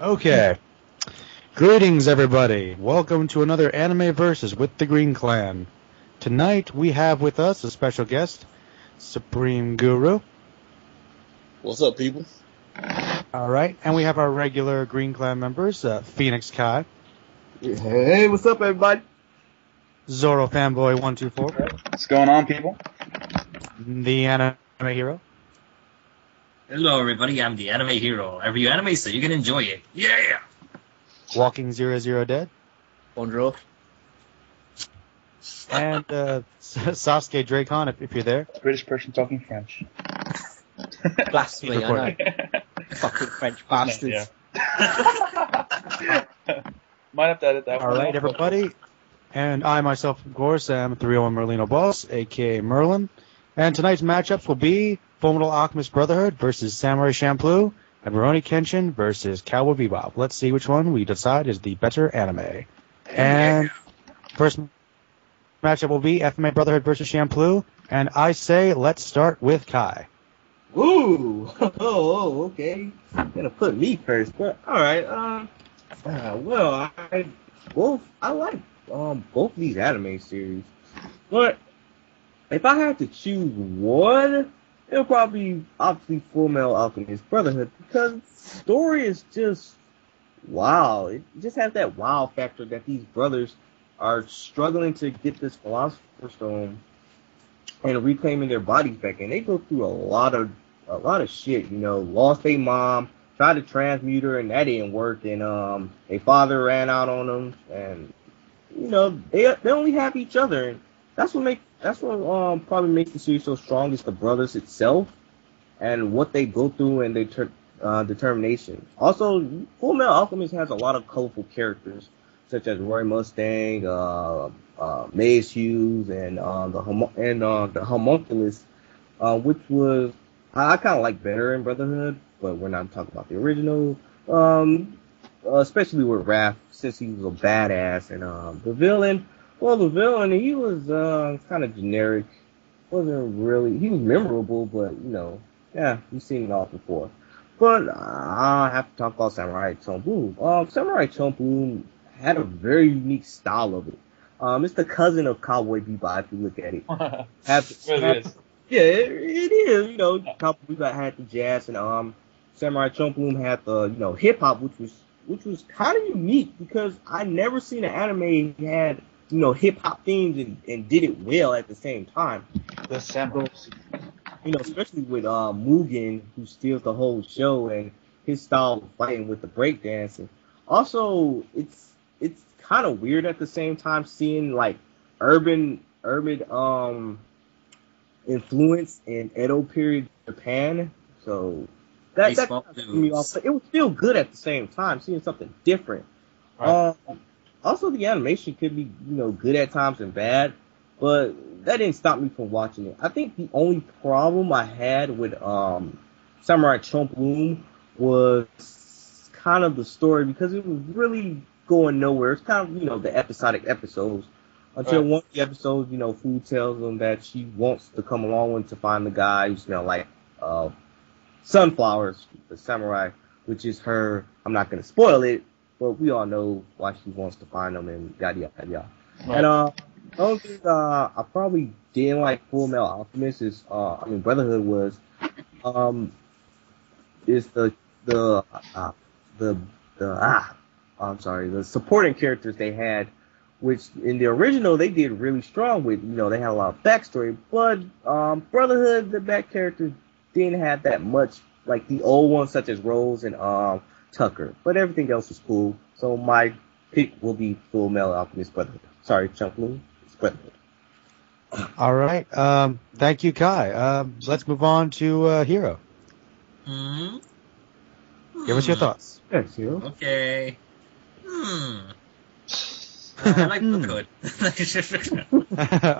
Okay. Greetings, everybody. Welcome to another Anime Versus with the Green Clan. Tonight, we have with us a special guest, Supreme Guru. What's up, people? All right. And we have our regular Green Clan members, Phoenix Kai. Hey, what's up, everybody? Zoro Fanboy 124. What's going on, people? The Anime Hero. Hello, everybody. I'm the Anime Hero. I review anime so you can enjoy it. Yeah! Walking 00 Dead. Bonjour. And Sasuke Dracon, if you're there. British person talking French. Blasphemy, I know. Fucking French bastards. Yeah. Might have to edit that one. All right, everybody. And I, myself, of course, am 301 Merlino Boss, a.k.a. Merlin. And tonight's matchups will be Fullmetal Alchemist Brotherhood versus Samurai Champloo, and Rurouni Kenshin versus Cowboy Bebop. Let's see which one we decide is the better anime. And first matchup will be FMAB Brotherhood versus Champloo. And I say let's start with Kai. Ooh, okay. You're gonna put me first, but all right. Well, I like both of these anime series, but if I had to choose one, it'll probably be obviously Fullmetal Alchemist Brotherhood, because the story is just wow. It just has that wow factor that these brothers are struggling to get this Philosopher's Stone and reclaiming their bodies back, and they go through a lot of shit. You know, lost their mom, tried to transmute her, and that didn't work, and their father ran out on them, and you know they only have each other, and that's what probably makes the series so strong is the brothers itself and what they go through and their determination. Also, Fullmetal Alchemist has a lot of colorful characters such as Roy Mustang, Maze Hughes, and the Homunculus, which was I kind of like better in Brotherhood, but we're not talking about the original. Especially with Raph, since he was a badass, and the villain, he was kind of generic. He was memorable, but you know, yeah, we've seen it all before. But I have to talk about Samurai Champloo. Samurai Champloo had a very unique style of it. It's the cousin of Cowboy Bebop, if you look at it. Yeah, it is. You know, Cowboy Bebop had the jazz, and Samurai Champloo had the hip hop, which was kind of unique because I never seen an anime that had hip hop themes and did it well at the same time. The samurai. Especially with Mugen, who steals the whole show, and his style of fighting with the breakdancing. Also, it's kind of weird at the same time seeing like urban influence in Edo period Japan. So that threw me off. But it was still good at the same time, seeing something different. Right. Also, the animation could be good at times and bad, but that didn't stop me from watching it. I think the only problem I had with Samurai Champloo was kind of the story, because it was really going nowhere. It's kind of the episodic episodes until one of the episodes, Fu tells them that she wants to come along with to find the guy who smell like sunflowers, the samurai, which is her. I'm not gonna spoil it, but we all know why she wants to find them, and yada yada yada. Right. And the only thing I probably didn't like Fullmetal Alchemist is Brotherhood was the supporting characters they had, which in the original they did really strong with. They had a lot of backstory, but Brotherhood, the back characters didn't have that much, like the old ones such as Rose and Tucker, but everything else was cool. So my pick will be Fullmetal Alchemist Brotherhood. Sorry, Champloo, it's Brotherhood. All right. Thank you, Kai. Let's move on to Hero. Give us your thoughts. Thanks, Hero. Okay. I like Brotherhood.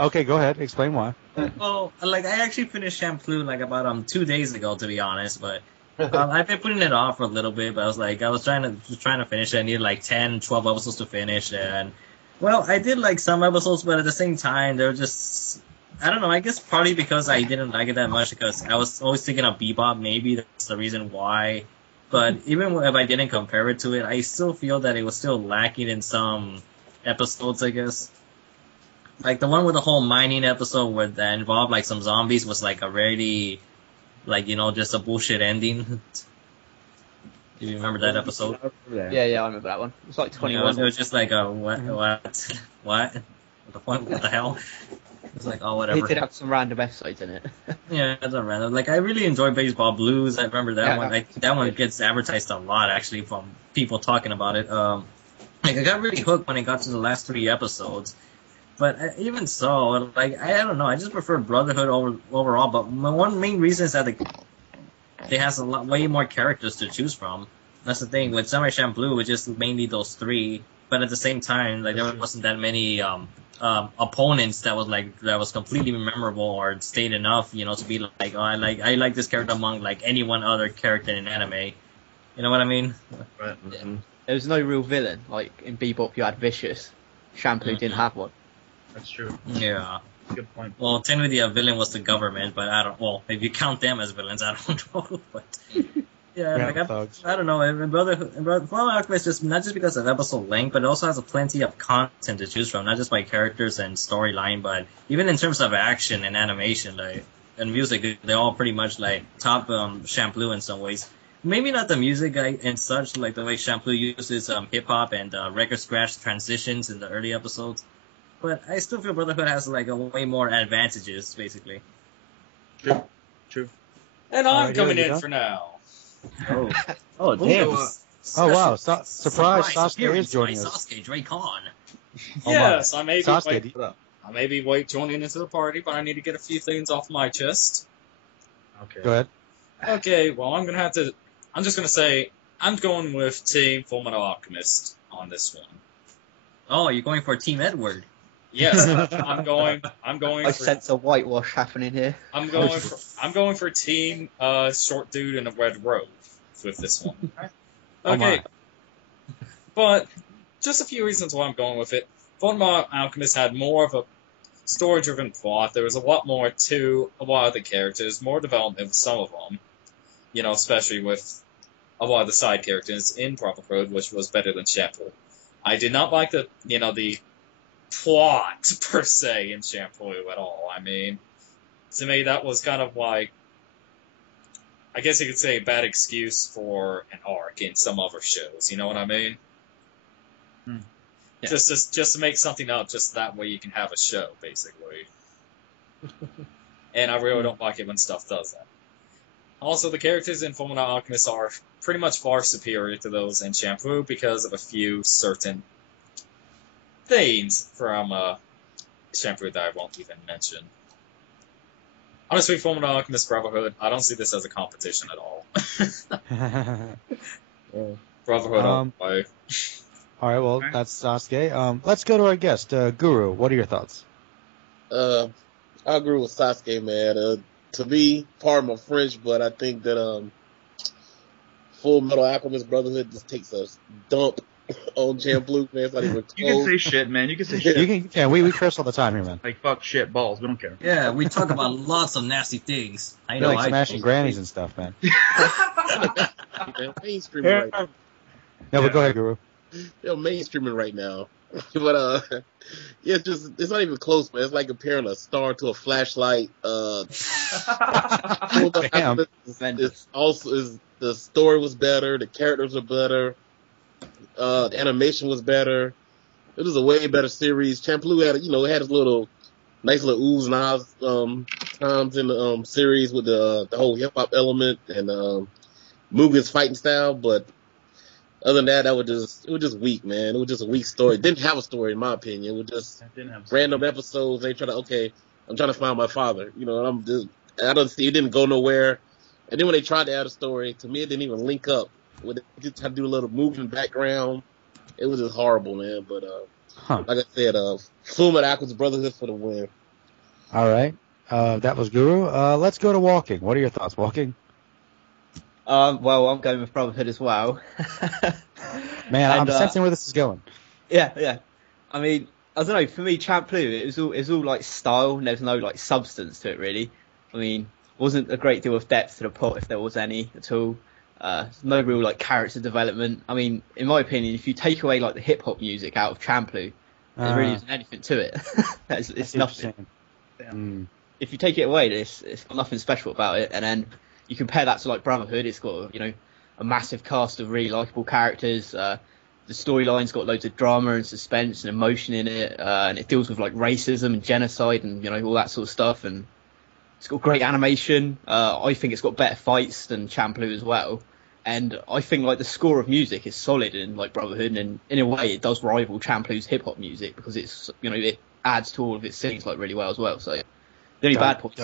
Okay, go ahead. Explain why. Well, I actually finished Champloo about 2 days ago, to be honest, but I've been putting it off for a little bit. But I was trying to finish it. I needed 10, 12 episodes to finish, and well, I did some episodes, but at the same time, they're just, I don't know. I guess partly because I didn't like it that much, because I was always thinking of Bebop. Maybe that's the reason why But even if I didn't compare it to it, I still feel that it was still lacking in some episodes, I guess. Like the one with the whole mining episode where that involved like some zombies was like a really, like, just a bullshit ending. Do you remember that episode? Yeah, I remember that one. It was like 21. It was just like a what? What the hell? It was like, oh, whatever. He did have some random episodes in it. Yeah, it's a random. Like, I really enjoy Baseball Blues. I remember that one. That one gets advertised a lot, actually, from people talking about it. Like, I got really hooked when it got to the last 3 episodes. But even so, like, I don't know. I just prefer Brotherhood overall. But my one main reason is that it has way more characters to choose from. That's the thing. With Samurai Champloo, it's just mainly those 3. But at the same time, like, there wasn't that many opponents that was completely memorable or stayed enough, to be like, oh, I like this character among like any one other character in anime. You know what I mean? Right. Yeah. There was no real villain. Like in Bebop, you had Vicious. Champloo didn't have one. That's true. Yeah. Good point. Well, technically, a villain was the government, but I don't. Well, if you count them as villains, I don't know. But yeah, like I don't know. Fullmetal Alchemist just not just because of episode length, but it also has plenty of content to choose from, not just by characters and storyline, but even in terms of action and animation, like and music, they're all pretty much like top Champloo in some ways. Maybe not the music and such, like the way Champloo uses hip hop and record scratch transitions in the early episodes. But I still feel Brotherhood has like a way more advantages, basically. True. And I'm coming in for now. Oh damn! Oh wow! Surprise! Sasuke is joining us. Sasuke Dracon. Yes, I may be Sasuke, joining into the party, but I need to get a few things off my chest. Okay. Go ahead. Okay, well, I'm just gonna say I'm going with Team Fullmetal Alchemist on this one. Oh, you're going for Team Edward. Yes, I'm going. I sense a whitewash happening here. I'm going for Team Short Dude in a Red Robe with this one. Okay, but just a few reasons why I'm going with it. Fullmetal Alchemist had more of a story-driven plot. There was a lot more to a lot of the characters, more development with some of them. Especially with a lot of the side characters in Brotherhood, which was better than Champloo. I did not like the plot per se in Champloo at all. I mean, to me that was kind of like, I guess you could say, a bad excuse for an arc in some other shows. You know what I mean? Yeah. Just to make something up, just that way you can have a show, basically. And I really don't like it when stuff does that. Also, the characters in Fullmetal Alchemist are pretty much far superior to those in Champloo because of a few certain things from Champloo that I won't even mention. Honestly, Fullmetal Alchemist Brotherhood, I don't see this as a competition at all. Brotherhood all the way. All right, well, that's Sasuke. Let's go to our guest, Guru. What are your thoughts? I agree with Sasuke, man. To me, pardon my French, but I think that Fullmetal Alchemist Brotherhood just takes a dump on Champloo, man. It's not even close. You can say shit, man. You can say shit. We curse all the time here, man. Like fuck, shit, balls. We don't care. Yeah, we talk about lots of nasty things. I know. Like smashing grannies and stuff, man. Mainstreaming right now. No, but go ahead, Guru. They're mainstreaming right now. But yeah, it's not even close, man. It's like comparing a star to a flashlight. Damn. It's also the story was better, the characters were better, the animation was better. It was a way better series. Champloo had, it had his nice little oohs and ahs times in the series with the whole hip hop element and Mugen's fighting style, but other than that, it was just weak, man. It was just a weak story. It didn't have a story, in my opinion. It was just random episodes. They I'm trying to find my father. I don't see, it didn't go nowhere. And then when they tried to add a story, to me, it didn't even link up. When they just tried to do a little movement background, it was just horrible, man. But like I said, Fullmetal Alchemist Brotherhood for the win. All right, that was Guru. Let's go to Walking. What are your thoughts, Walking? Well, I'm going with Brotherhood as well. Man, I'm sensing where this is going. Yeah. I mean, I don't know. For me, Champloo, it was all like style, and there was no like substance to it really. I mean, wasn't a great deal of depth to the plot if there was any at all. No real like character development. I mean, in my opinion, if you take away like the hip hop music out of Champloo, there really isn't anything to it. It's nothing. If you take it away, it's got nothing special about it. And then you compare that to like Brotherhood. It's got a massive cast of really likable characters. The storyline's got loads of drama and suspense and emotion in it, and it deals with like racism and genocide and all that sort of stuff. And it's got great animation. I think it's got better fights than Champloo as well. And I think like the score of music is solid in like Brotherhood, and in a way it does rival Champloo's hip hop music because it's it adds to all of its scenes like really well as well. So the only bad points,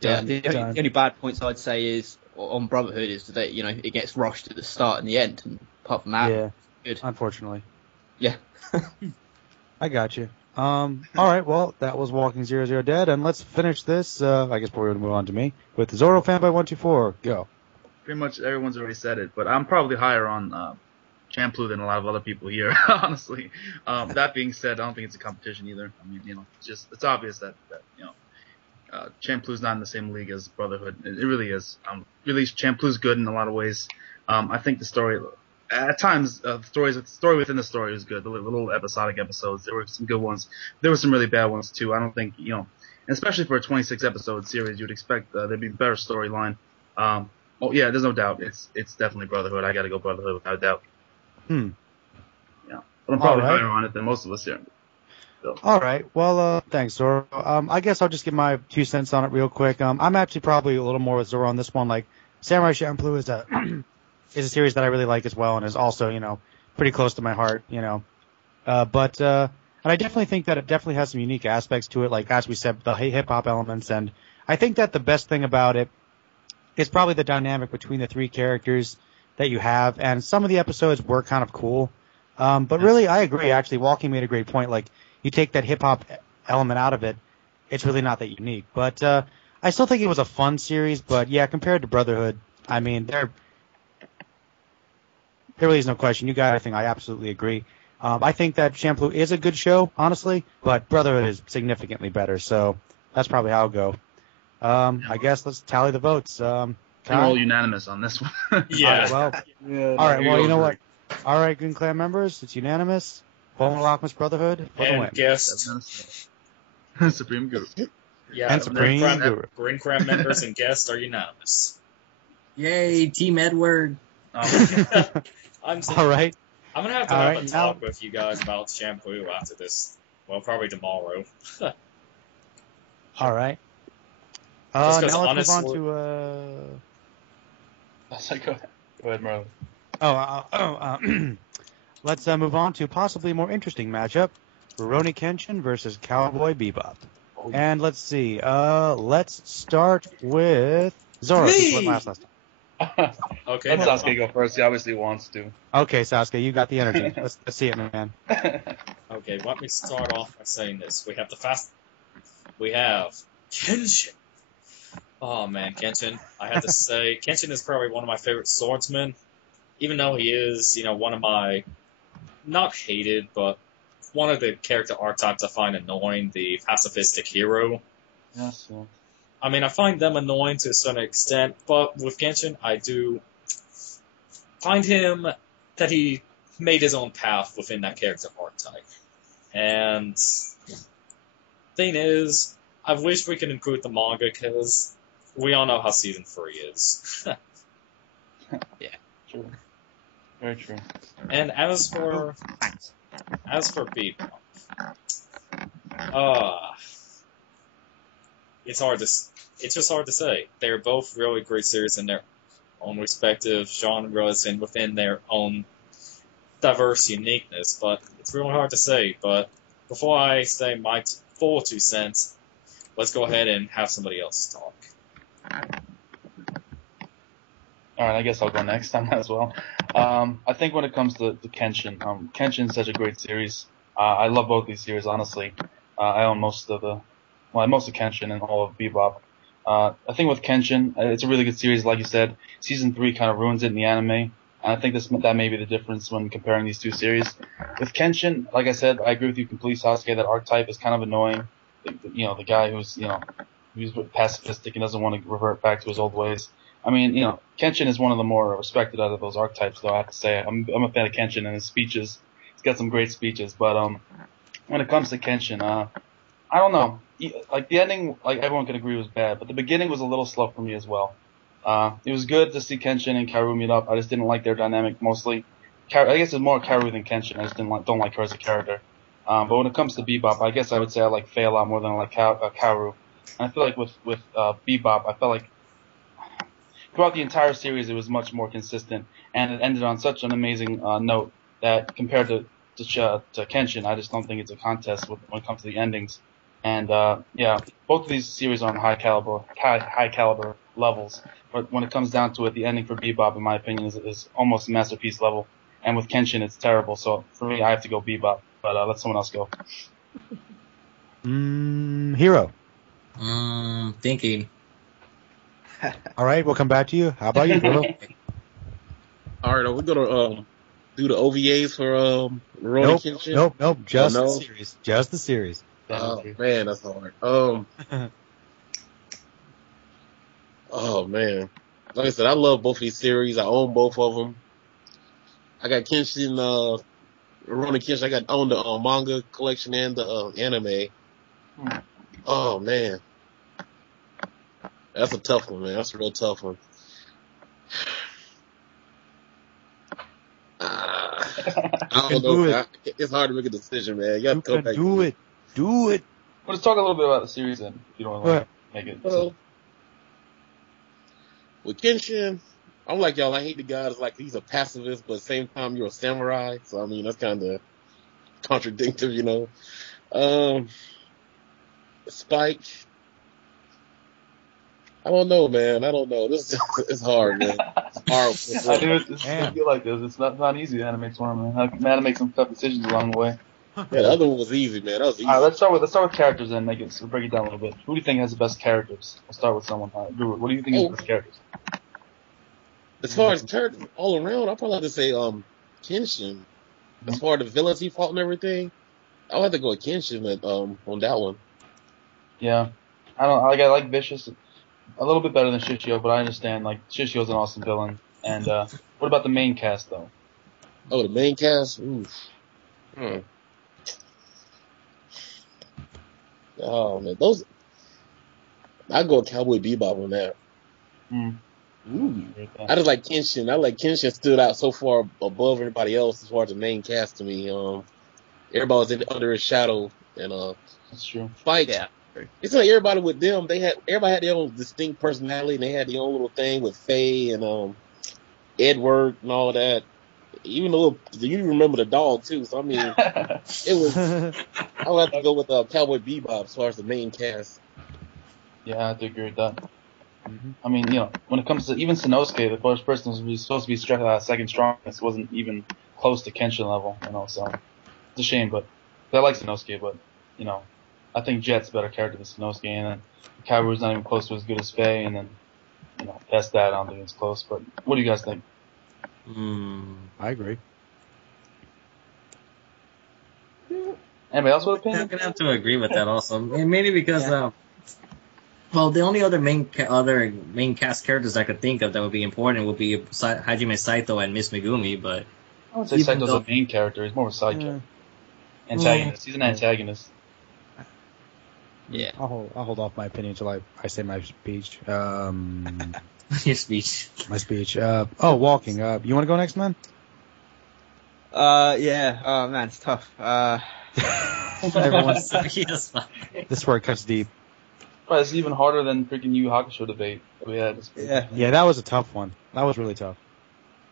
the only bad points I'd say is on Brotherhood is that it gets rushed at the start and the end, and apart from that, good. Unfortunately. Yeah. I got you. All right, well, that was Walking 00 Dead, and let's finish this, I guess before we move on to me, with Zoro Fanboy 124. Go. Pretty much everyone's already said it, but I'm probably higher on Champloo than a lot of other people here, honestly. That being said, I don't think it's a competition either. I mean, it's obvious that Champloo's not in the same league as Brotherhood. It really is. Really, Champloo's good in a lot of ways. I think the story, at times, the story within the story was good. The little episodic episodes, there were some good ones. There were some really bad ones too. I don't think, especially for a 26 episode series, you'd expect there'd be better storyline. Oh yeah, there's no doubt. It's definitely Brotherhood. I got to go Brotherhood without a doubt. Yeah, but I'm probably higher on it than most of us here. So. All right. Well, thanks, Zoro. I guess I'll just give my 2 cents on it real quick. I'm actually probably a little more with Zoro on this one. Like, Samurai Champloo is a series that I really like as well, and is also pretty close to my heart. And I definitely think that it definitely has some unique aspects to it. Like as we said, the hip hop elements, and I think that the best thing about it is probably the dynamic between the 3 characters that you have, and some of the episodes were kind of cool. But really, I agree. Actually, Walking made a great point. Like, you take that hip hop element out of it, it's really not that unique. But I still think it was a fun series. But yeah, compared to Brotherhood, I mean, there really is no question. You got everything. I absolutely agree. I think that Champloo is a good show, honestly, but Brotherhood is significantly better. So that's probably how I'll go. I guess let's tally the votes. We're all unanimous on this one. Yeah. All right. Well, you know what? All right, Green Clan members, it's unanimous. Fullmetal Alchemist Brotherhood for the win. And guest. Supreme Guru. Yeah, And Supreme Guru. Green Clan members and guests are unanimous. Yay, Team Edward. All right. I'm going to have to have a talk with you guys about Champloo after this. Well, probably tomorrow. All right. Just now let's honestly, move on to... Go ahead, Marlon. Let's move on to possibly a more interesting matchup. Rurouni Kenshin versus Cowboy Bebop. And let's see. Let's start with Zoro. He went last time. Okay. Let Sasuke go first. He obviously wants to. Okay, Sasuke, you got the energy. Let's see it, man. Okay, let me start off by saying this. We have Kenshin. Oh man, Kenshin. I have to say, Kenshin is probably one of my favorite swordsmen. Even though he is, one of my, not hated, but one of the character archetypes I find annoying, the pacifistic hero. Yes. I mean, I find them annoying to a certain extent, but with Kenshin, I do find him that he made his own path within that character archetype. And thing is, I wish we could include the manga, because we all know how Season 3 is. Yeah. True. Very true. And as for Bebop, it's just hard to say. They're both really great series in their own respective genres and within their own diverse uniqueness, but it's really hard to say. But before I say my full 2 cents, let's go ahead and have somebody else talk. All right, I guess I'll go next. I might as well. I think when it comes to Kenshin, Kenshin is such a great series. I love both these series, honestly. I own most of Kenshin and all of Bebop. I think with Kenshin, it's a really good series. Like you said, Season 3 kind of ruins it in the anime. And I think that may be the difference when comparing these 2 series. With Kenshin, like I said, I agree with you completely, Sasuke. That archetype is kind of annoying. The guy who's pacifistic and doesn't want to revert back to his old ways. I mean, Kenshin is one of the more respected out of those archetypes, though. I have to say, I'm a fan of Kenshin and his speeches. He's got some great speeches, but when it comes to Kenshin, I don't know. Like the ending, like everyone can agree was bad, but the beginning was a little slow for me as well. It was good to see Kenshin and Kaoru meet up. I just didn't like their dynamic mostly. I guess it's more Kaoru than Kenshin. I just don't like her as a character. But when it comes to Bebop, I guess I would say I like Faye a lot more than I like Kaoru. And I feel like with Bebop, I felt like throughout the entire series it was much more consistent, and it ended on such an amazing note that compared to Kenshin, I just don't think it's a contest when it comes to the endings. And yeah, both of these series are on high caliber levels. But when it comes down to it, the ending for Bebop, in my opinion, is almost masterpiece level. And with Kenshin, it's terrible. So for me, I have to go Bebop. But let someone else go. Hero. Thinking. All right, we'll come back to you. How about you, Hero? All right, are we gonna do the OVAs for Rurouni Kenshin? Nope. Just the series. Just the series. Oh man, that's hard. Oh man, like I said, I love both these series. I own both of them. I got Kenshin, Rurouni Kenshin. I own the manga collection and the anime. Oh man, that's a tough one, man. That's a real tough one. I don't know. It's hard to make a decision, man. You got to go back. Do it. Well, let's talk a little bit about the series then. If you don't want to make it. Well, with Kenshin, I'm like y'all. I hate the guy that's like he's a pacifist, but at the same time you're a samurai. So I mean that's kind of contradictory, you know. Spike. I don't know, man. I don't know. This is hard, man. It's hard. I do it feel like this. It's not easy to animate Storm, man. I had to make some tough decisions along the way. Yeah, the other one was easy, man. That was easy. All right, let's start with characters and break it down a little bit. Who do you think has the best characters? We'll start with someone. What do you think is the best characters? As far as characters all around, I'd probably have to say Kenshin. As far as the villains he fought and everything, I'll have to go with Kenshin on that one. Yeah, I like Vicious a little bit better than Shishio, but I understand like Shishio's an awesome villain. And what about the main cast though? Oh, the main cast. Oh man, those. I go with Cowboy Bebop on that. I just like Kenshin. I like Kenshin stood out so far above everybody else as far as the main cast to me. Everybody was under his shadow, and that's true. Spike. Yeah. It's like everybody with them. Everybody had their own distinct personality, and they had their own little thing with Faye and Edward and all that. Even though you remember the dog too, so I mean, it was. I would have to go with Cowboy Bebop as far as the main cast. Yeah, I have to agree with that. I mean, when it comes to even Sanosuke, the first person was supposed to be second strongest, wasn't even close to Kenshin level. So it's a shame, but I like Sanosuke, but I think Jet's a better character than Sanosuke, and then Kaoru's not even close to as good as Faye, and then past that, I don't think it's close. But what do you guys think? I agree. Anybody else with an opinion? I'm gonna have to agree with that also, mainly because well, the only other main cast characters I could think of that would be important would be Hajime Saito and Miss Megumi, but I would say Saito's a main character. He's more of a side character. Antagonist. He's an antagonist. Yeah. I'll hold off my opinion until I say my speech. Your speech. My speech. Walking. You want to go next, man? Yeah. Oh man, it's tough. Everyone's this word cuts deep. Right, it's even harder than freaking Yu Hakusho debate that we had. Yeah, that was a tough one. That was really tough.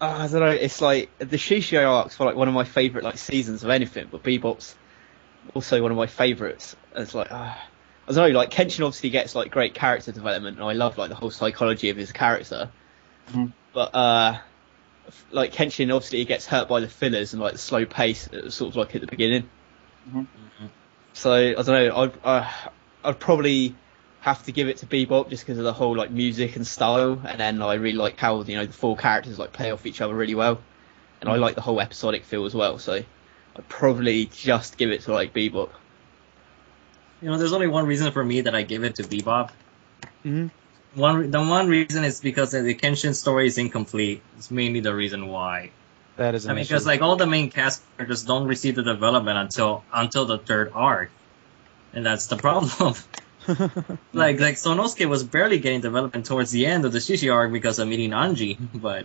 I don't know. It's like the Shishio arcs were like one of my favorite seasons of anything, but Bebop's also one of my favorites. It's like I don't know. Like Kenshin obviously gets like great character development, and I love like the whole psychology of his character. But like Kenshin obviously he gets hurt by the fillers and like the slow pace, sort of like at the beginning. So I don't know. I'd probably have to give it to Bebop just because of the whole like music and style, and then I really like how the four characters like play off each other really well, and I like the whole episodic feel as well. So I'd probably just give it to like Bebop. There's only one reason for me that I give it to Bebop. the one reason is because the Kenshin story is incomplete. It's mainly the reason why. That is an issue. Because like all the main cast characters don't receive the development until the third arc, and that's the problem. like Sonosuke was barely getting development towards the end of the Shishi arc because of meeting Anji, but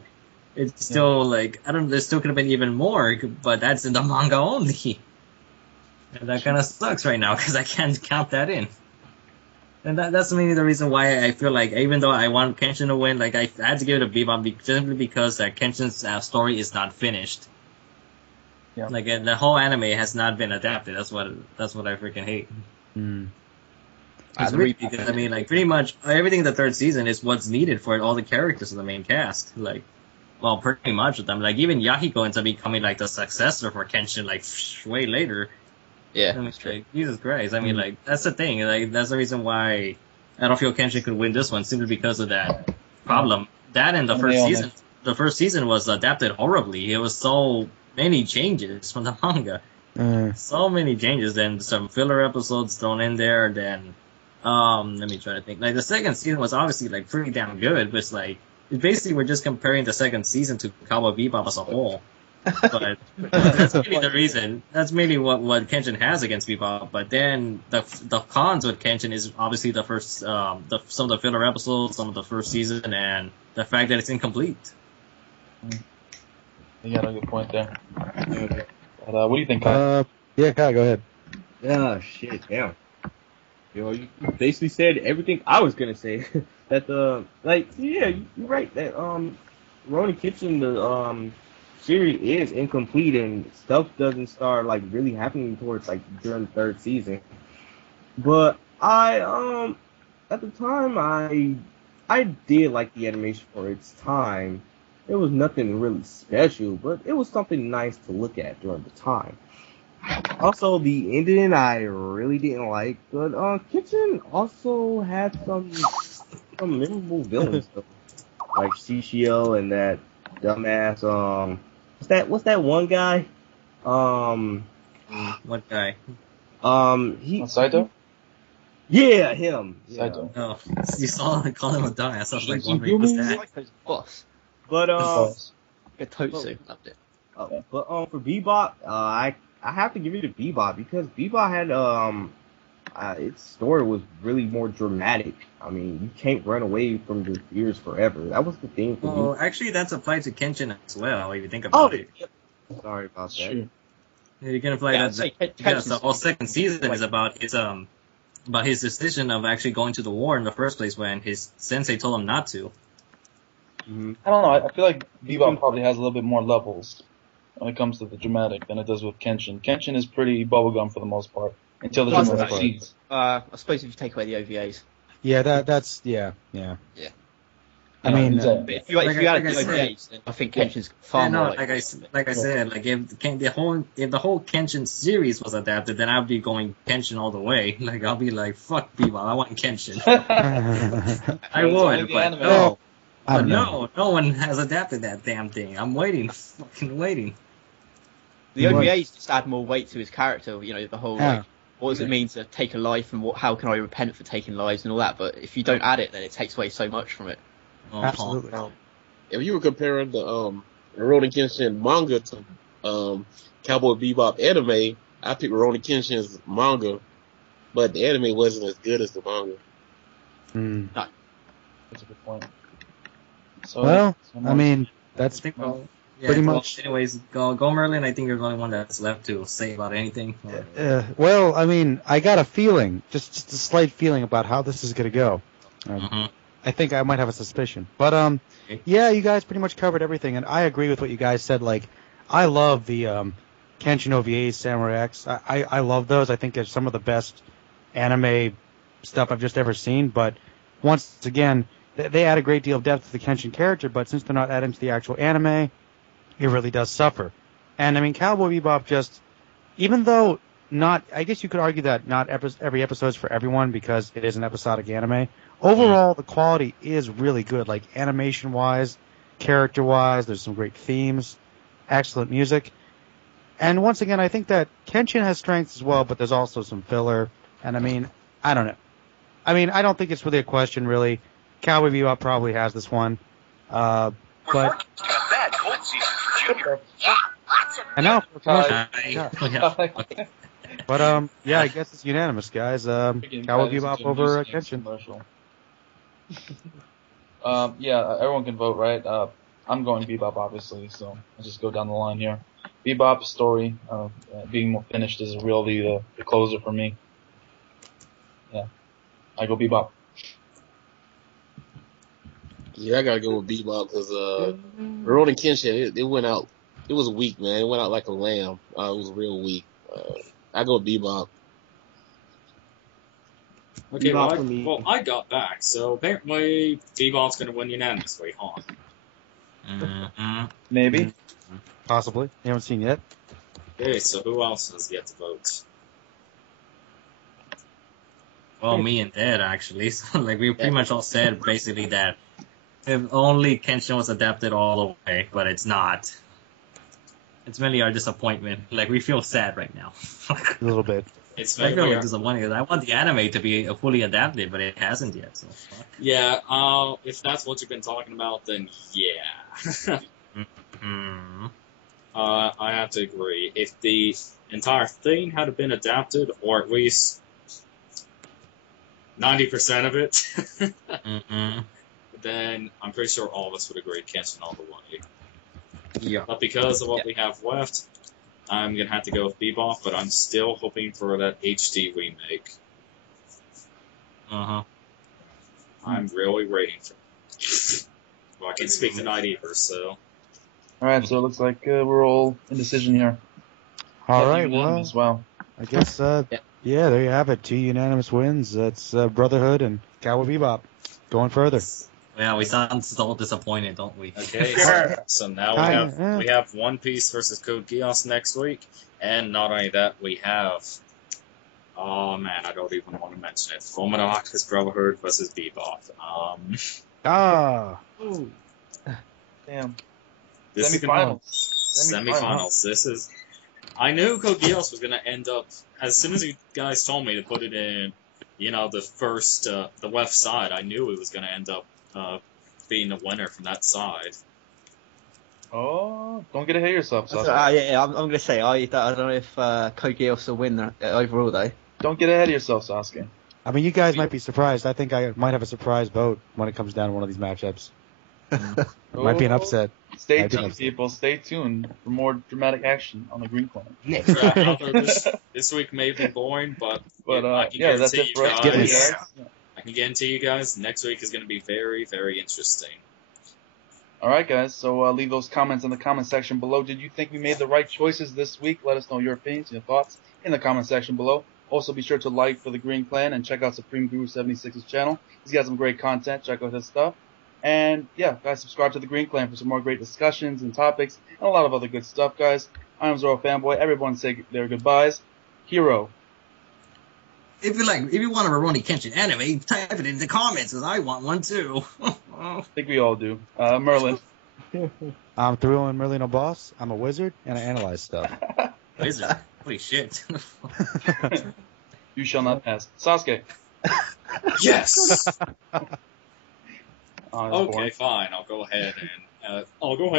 it's still like there still could have been even more, but that's in the manga only, and that kind of sucks right now because I can't count that in. And that's mainly the reason why I feel like even though I want Kenshin to win, like I had to give it a Bebop simply because Kenshin's story is not finished. Yeah. Like the whole anime has not been adapted. That's what I freaking hate. Because I mean, like pretty much everything in the third season is what's needed for all the characters of the main cast. Like, well, pretty much of them. Like even Yahiko ends up becoming like the successor for Kenshin like way later. Yeah, I mean, that's true. like, Jesus Christ. I mean, like that's the thing. Like that's the reason why I don't feel Kenshin could win this one simply because of that problem. That and the first season was adapted horribly. It was so many changes from the manga. So many changes, and some filler episodes thrown in there. Then, let me try to think. Like the second season was obviously like pretty damn good, but it's like basically we're just comparing the second season to Cowboy Bebop as a whole. But that's really the reason. That's mainly what Kenshin has against Bebop. But then the cons with Kenshin is obviously the first some of the filler episodes, some of the first season, and the fact that it's incomplete. You got a good point there. But, what do you think, Kai? Yeah, Kai, go ahead. Yeah, shit, damn. You basically said everything I was gonna say. That you're right. That Rurouni Kenshin, the series is incomplete and stuff doesn't start like really happening towards like during the third season. But I at the time I did like the animation for its time. It was nothing really special, but it was something nice to look at during the time. Also, the ending I really didn't like, but Kenshin also had some memorable villains, though. Like Shishio and that dumbass what's that one guy? What guy? Saito? Yeah, him. Saito. Oh, you saw I call him a dumbass. I was like, what was that? Boss. But Totsu loved it. But for Bebop, I have to give it to Bebop because Bebop had its story was really more dramatic. I mean, you can't run away from your fears forever. That was the thing for Well, Bebop. actually, that's applied to Kenshin as well. If you think about it. Sorry about that. Sure. You can apply that. Yes, the whole second season is about his decision of actually going to the war in the first place when his sensei told him not to. Mm-hmm. I don't know. I feel like Bebop probably has a little bit more levels when it comes to the dramatic than it does with Kenshin. Kenshin is pretty bubblegum for the most part until the dramatic scenes. I suppose if you take away the OVAs. Yeah, that's yeah. I mean, if you add the OVAs, then I think Kenshin's far more. Like I said, like if the whole Kenshin series was adapted, then I'd be going Kenshin all the way. Like I'll be like, fuck Bebop, I want Kenshin. I would, but no. But no one has adapted that damn thing. I'm fucking waiting. The OVAs just add more weight to his character. You know, the whole like, what does it mean to take a life, and how can I repent for taking lives and all that. But if you don't add it, then it takes away so much from it. Absolutely. If you were comparing the Rurouni Kenshin manga to Cowboy Bebop anime, I picked Rurouni Kenshin's manga, but the anime wasn't as good as the manga. No. That's a good point. So, well, I mean, that's pretty much. Anyways, go Merlin. I think you're the only one that's left to say about anything. Well, I mean, I got a feeling, just a slight feeling about how this is going to go. I think I might have a suspicion. But, yeah, you guys pretty much covered everything, and I agree with what you guys said. Like, I love the Kenshin OVAs, Samurai X. I love those. I think they're some of the best anime stuff I've just ever seen. But, once again, they add a great deal of depth to the Kenshin character, but since they're not adding to the actual anime, it really does suffer. And, I mean, Cowboy Bebop just, even though not, I guess you could argue that not every episode is for everyone because it is an episodic anime. Overall, the quality is really good, like animation-wise, character-wise, there's some great themes, excellent music. And once again, I think that Kenshin has strengths as well, but there's also some filler. And, I mean, I don't know. I mean, I don't think it's really a question, really. Cowboy Bebop probably has this one. But and now for commercial. Yeah. But yeah, I guess it's unanimous, guys. Cowboy Bebop over Kenshin. Yeah, everyone can vote, right? I'm going Bebop, obviously, so I'll just go down the line here. Bebop's story, being more finished is really the closer for me. Yeah, I go Bebop. Yeah, I gotta go with Bebop because Rurouni Kenshin, it went out. It was weak, man. It went out like a lamb. It was real weak. I go with Bebop. Okay, Bebop well, I got back, so apparently Bebop's going to win unanimously, huh? Mm-hmm. Maybe. Possibly. You haven't seen yet. Okay, so who else has yet to vote? Well, me and Dad, actually. So, like, we pretty much all said, basically, that if only Kenshin was adapted all the way, but it's not. It's mainly our disappointment. Like, we feel sad right now. A little bit. It's I feel very like disappointed because I want the anime to be fully adapted, but it hasn't yet. So. Yeah, if that's what you've been talking about, then yeah. Mm-hmm. I have to agree. If the entire thing had been adapted, or at least 90% of it, Mm-hmm. then I'm pretty sure all of us would agree Kenshin all the way. Yeah. But because of what we have left, I'm going to have to go with Bebop, but I'm still hoping for that HD remake. Uh-huh. I'm really waiting for it. Well, I can speak to Night Eater, so... Alright, so it looks like we're all in decision here. All Yeah, right, unanimous, well, wow. I guess, yeah, there you have it. 2 unanimous wins. That's Brotherhood and Cowboy Bebop going further. Yeah, we sound so disappointed, don't we? Okay, so now we have One Piece versus Code Geass next week, and not only that, we have... Oh man, I don't even want to mention it. Fullmetal Alchemist Brotherhood versus Bebop. Damn. This Semifinals. Semifinals. This is... I knew Code Geass was going to end up... As soon as you guys told me to put it in, the first, the left side, I knew it was going to end up being the winner from that side. Oh, don't get ahead of yourself, Sasuke. I'm going to say, I don't know if Code Geass will win overall, though. Don't get ahead of yourself, Sasuke. I mean, you guys might be surprised. I think I might have a surprise vote when it comes down to one of these matchups. It might be an upset. Stay tuned, people. Stay tuned for more dramatic action on the Green Clan. This week may have been boring, but I can that's it for us. I can guarantee you guys, next week is going to be very, very interesting. Alright, guys, so leave those comments in the comment section below. Did you think we made the right choices this week? Let us know your opinions and your thoughts in the comment section below. Also, be sure to like for the Green Clan and check out Supreme Guru 76's channel. He's got some great content. Check out his stuff. And yeah, guys, subscribe to the Green Clan for some more great discussions and topics and a lot of other good stuff, guys. I'm Zoro Fanboy. Everyone say their goodbyes. Hero. If you want a Rurouni Kenshin anime, type it in the comments, because I want one too. I think we all do. Merlin. I'm Thrill and Merlino Boss. I'm a wizard, and I analyze stuff. Wizard? Holy shit. You shall not pass. Sasuke. Yes! Okay, boring. Fine. I'll go ahead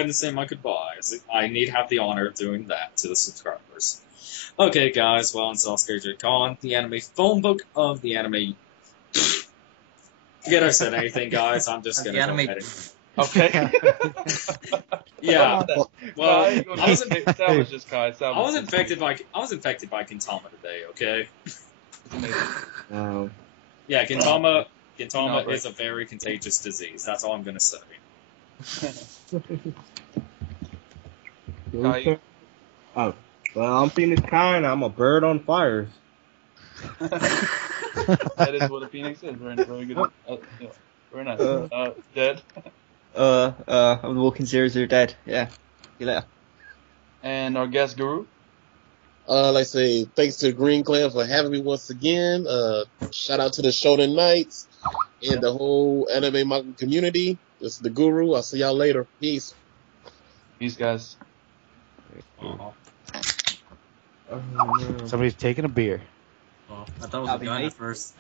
and say my goodbyes. I need to have the honor of doing that to the subscribers. Okay, guys. Well, I'm Sasuke J. Khan, the anime phone book of the anime. Forget I said anything, guys. I'm just gonna go ahead and... Okay. Yeah. Well, I was infected by Gintama today. Okay. Yeah, Gintama is a very contagious disease. That's all I'm gonna say. Oh, well, I'm Phoenix Kind. I'm a bird on fire. That is what a phoenix is. Very, very good. Very nice. Dead. I'm walking 0-0 dead. Yeah. See you later. And our guest Guru. Like I say, thanks to the Green Clan for having me once again. Shout out to the Shonen Knights and the whole anime manga community. This is the Guru. I'll see y'all later. Peace. Peace, guys. Somebody's taking a beer. I thought it was a gun at first.